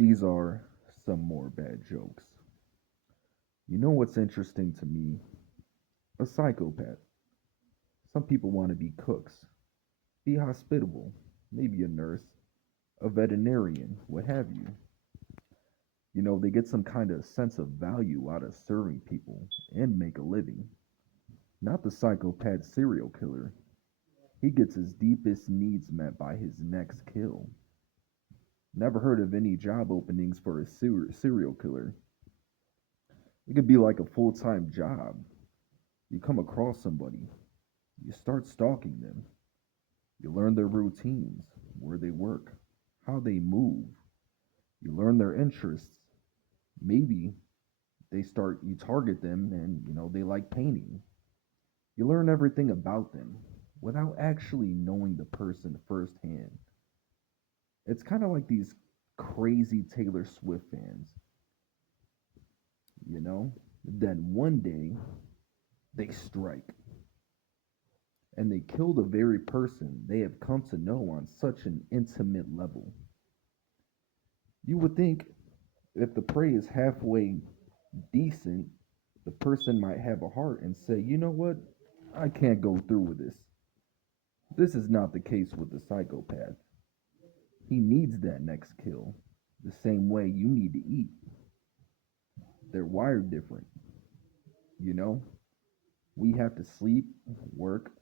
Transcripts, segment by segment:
These are some more bad jokes. You know what's interesting to me? A psychopath. Some people want to be cooks, be hospitable, maybe a nurse, a veterinarian, what have you. They get some kind of sense of value out of serving people and make a living. Not the psychopath serial killer. He gets his deepest needs met by his next kill. Never heard of any job openings for a serial killer. It could be like a full time job. You come across somebody, you start stalking them, you learn their routines, where they work, how they move, you learn their interests. Maybe you target them and, they like painting. You learn everything about them without actually knowing the person firsthand. It's kind of like these crazy Taylor Swift fans, you know? Then one day they strike and they kill the very person they have come to know on such an intimate level. You would think if the prey is halfway decent, the person might have a heart and say, you know what? I can't go through with this. This is not the case with the psychopath. He needs that next kill the same way you need to eat. They're wired different, you know? We have to sleep, work,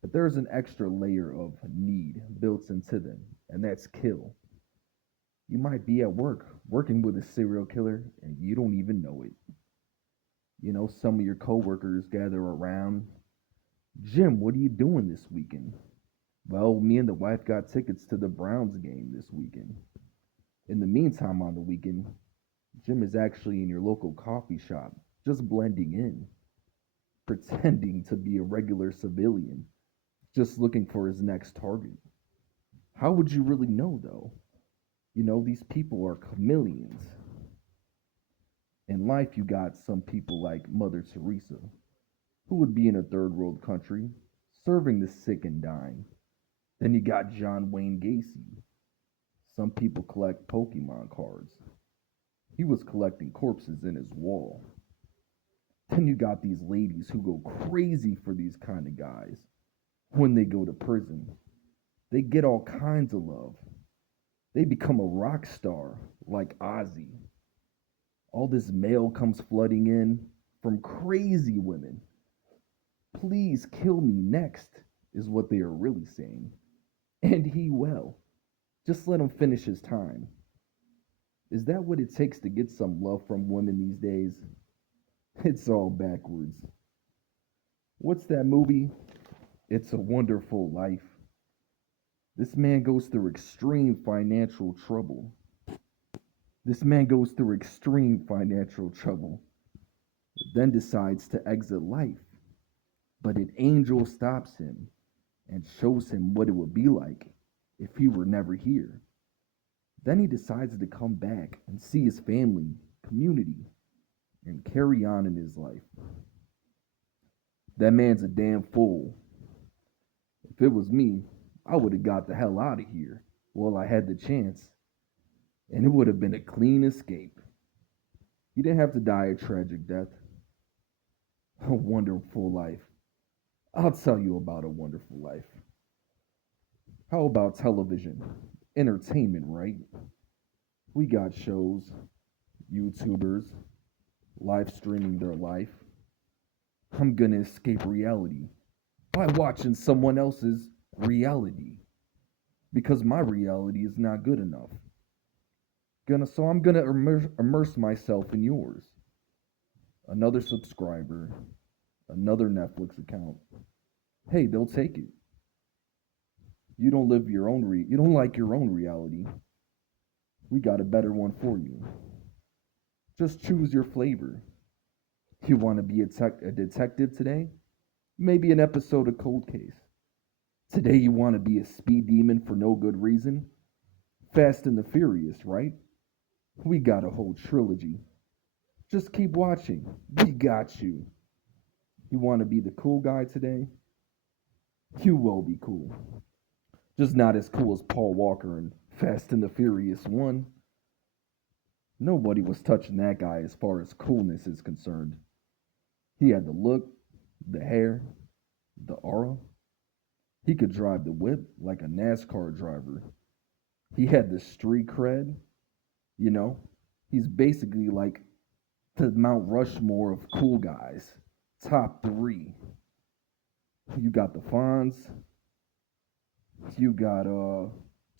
but there's an extra layer of need built into them, and that's kill. You might be at work working with a serial killer and you don't even know it. Some of your coworkers gather around. Jim, what are you doing this weekend? Well, me and the wife got tickets to the Browns game this weekend. In the meantime, on the weekend, Jim is actually in your local coffee shop, just blending in, pretending to be a regular civilian, just looking for his next target. How would you really know, though? These people are chameleons. In life, you got some people like Mother Teresa, who would be in a third world country, serving the sick and dying. Then you got John Wayne Gacy. Some people collect Pokemon cards. He was collecting corpses in his wall. Then you got these ladies who go crazy for these kind of guys. When they go to prison, they get all kinds of love. They become a rock star like Ozzy. All this mail comes flooding in from crazy women. Please kill me next, is what they are really saying. And he will. Just let him finish his time. Is that what it takes to get some love from women these days? It's all backwards. What's that movie? It's a Wonderful Life. This man goes through extreme financial trouble. This man goes through extreme financial trouble, then decides to exit life. But an angel stops him and shows him what it would be like if he were never here. Then he decides to come back and see his family, community, and carry on in his life. That man's a damn fool. If it was me, I would have got the hell out of here while I had the chance, and it would have been a clean escape. He didn't have to die a tragic death. A wonderful life. I'll tell you about a wonderful life. How about television? Entertainment, right? We got shows, YouTubers, live streaming their life. I'm gonna escape reality by watching someone else's reality because my reality is not good enough. So I'm gonna immerse myself in yours. Another subscriber, another Netflix account. Hey, they'll take it. You don't like your own reality. We got a better one for you. Just choose your flavor. You want to be a detective today? Maybe an episode of Cold Case. Today you want to be a speed demon for no good reason? Fast and the Furious, right? We got a whole trilogy. Just keep watching. We got you. You want to be the cool guy today? You will be cool. Just not as cool as Paul Walker in Fast and the Furious 1. Nobody was touching that guy as far as coolness is concerned. He had the look, the hair, the aura. He could drive the whip like a NASCAR driver. He had the street cred, you know. He's basically like the Mount Rushmore of cool guys. Top three. You got the Fonz. You got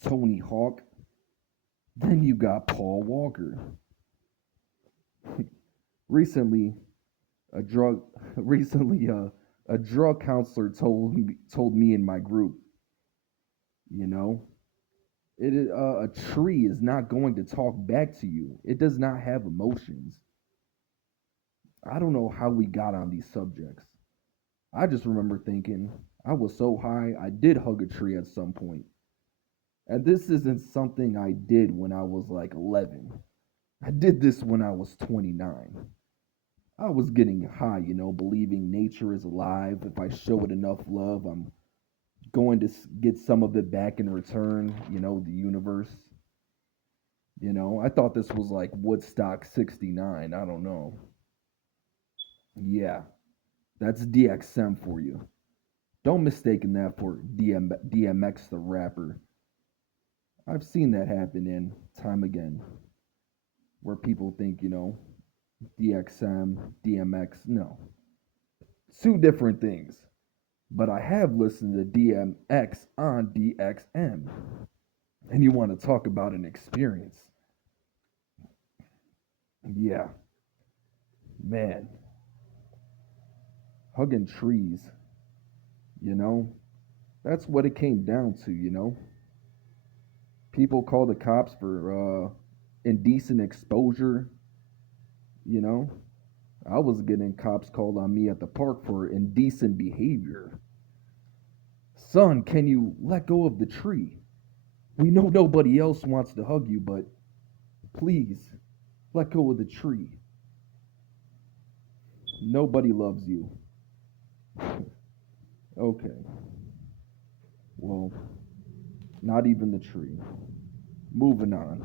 Tony Hawk. Then you got Paul Walker. recently, a drug recently a drug counselor told me in my group, you know, a tree is not going to talk back to you. It does not have emotions. I don't know how we got on these subjects. I just remember thinking I was so high I did hug a tree at some point. And this isn't something I did when I was like 11. I did this when I was 29. I was getting high, believing nature is alive. If I show it enough love, I'm going to get some of it back in return, the universe. I thought this was like Woodstock 69. I don't know. Yeah, that's DXM for you. Don't mistake that for DMX the rapper. I've seen that happen in time again, where people think, DXM, DMX. No, two different things. But I have listened to DMX on DXM. And you want to talk about an experience. Yeah, man. Hugging trees, you know? That's what it came down to. People call the cops for indecent exposure, you know? I was getting cops called on me at the park for indecent behavior. Son, can you let go of the tree? We know nobody else wants to hug you, but please let go of the tree. Nobody loves you. Okay. Well, not even the tree. Moving on.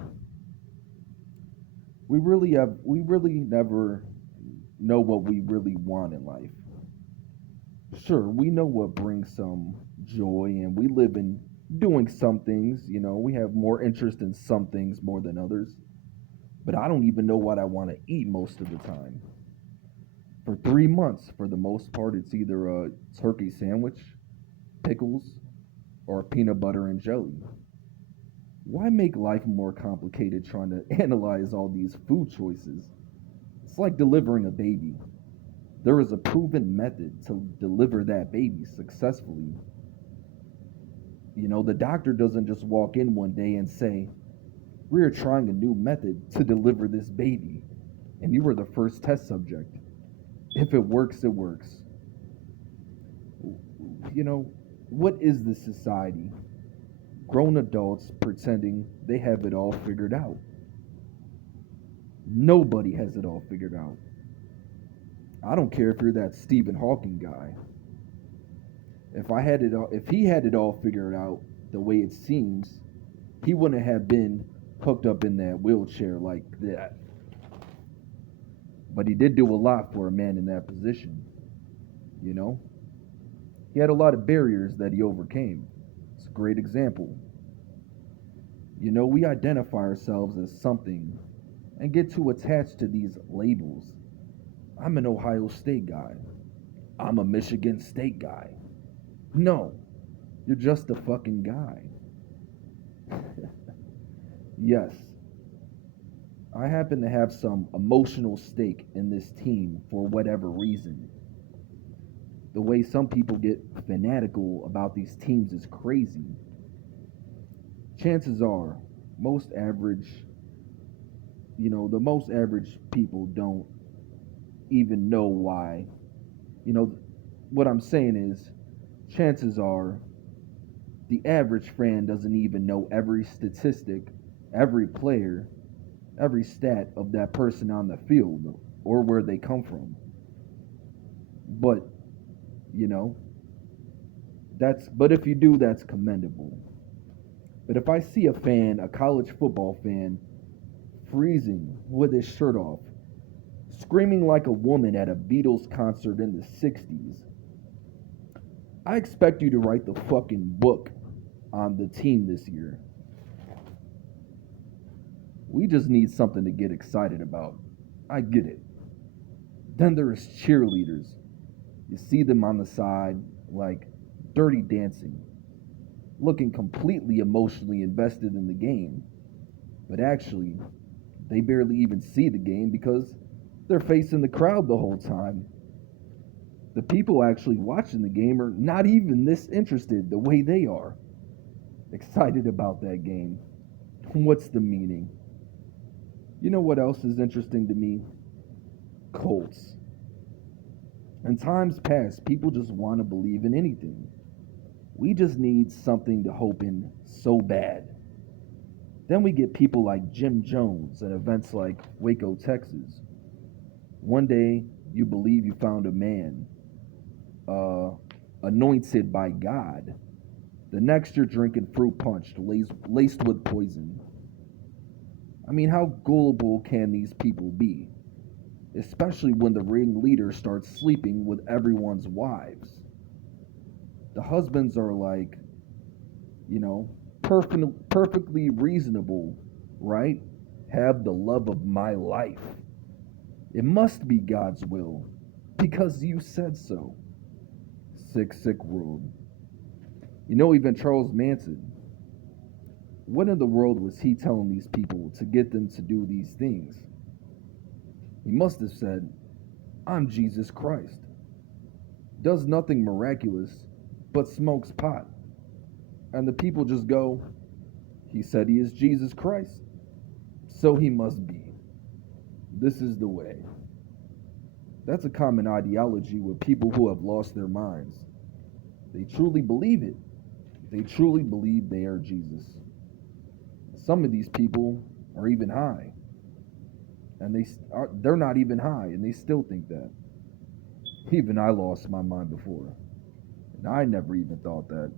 We really never know what we really want in life. Sure, we know what brings some joy and we live in doing some things, we have more interest in some things more than others. But I don't even know what I want to eat most of the time. For 3 months, for the most part, it's either a turkey sandwich, pickles, or peanut butter and jelly. Why make life more complicated trying to analyze all these food choices? It's like delivering a baby. There is a proven method to deliver that baby successfully. The doctor doesn't just walk in one day and say, "We're trying a new method to deliver this baby, and you were the first test subject. If it works, it works." You know, what is this society? Grown adults pretending they have it all figured out. Nobody has it all figured out. I don't care if you're that Stephen Hawking guy. If he had it all figured out the way it seems, he wouldn't have been hooked up in that wheelchair like that. But he did do a lot for a man in that position. You know, he had a lot of barriers that he overcame. It's a great example. We identify ourselves as something and get too attached to these labels. I'm an Ohio State guy. I'm a Michigan State guy. No, you're just a fucking guy. Yes, I happen to have some emotional stake in this team for whatever reason. The way some people get fanatical about these teams is crazy. Chances are, most average, the most average people don't even know why. You know, what I'm saying is, chances are the average fan doesn't even know every statistic, every player, every stat of that person on the field or where they come from. But, you know, but if you do, that's commendable. But if I see a fan, a college football fan, freezing with his shirt off, screaming like a woman at a Beatles concert in the 60s, I expect you to write the fucking book on the team this year. We just need something to get excited about. I get it. Then there's cheerleaders. You see them on the side, like dirty dancing, looking completely emotionally invested in the game. But actually, they barely even see the game because they're facing the crowd the whole time. The people actually watching the game are not even this interested the way they are. Excited about that game. What's the meaning? You know what else is interesting to me? Cults. In times past, people just want to believe in anything. We just need something to hope in so bad. Then we get people like Jim Jones at events like Waco, Texas. One day, you believe you found a man uh, anointed by God. The next, you're drinking fruit punch laced with poison. I mean, how gullible can these people be? Especially when the ringleader starts sleeping with everyone's wives. The husbands are like, you know, perfectly reasonable, right? Have the love of my life. It must be God's will because you said so. Sick, sick world. You know, even Charles Manson, what in the world was he telling these people to get them to do these things? He must have said, I'm Jesus Christ. Does nothing miraculous, but smokes pot. And the people just go, he said he is Jesus Christ. So he must be. This is the way. That's a common ideology with people who have lost their minds. They truly believe it. They truly believe they are Jesus. Some of these people are even high, and they're not even high, and they still think that. Even I lost my mind before, and I never even thought that.